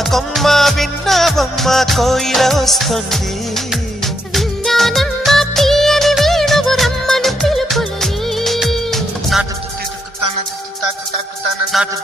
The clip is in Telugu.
కొమ్మ విన్నావమ్మ కోయిల వస్తుంది. విన్నానమ్మా తీయని వేణువు రమ్మను పిలుపులని. నాటు తాకు తాకు తాకు నాటు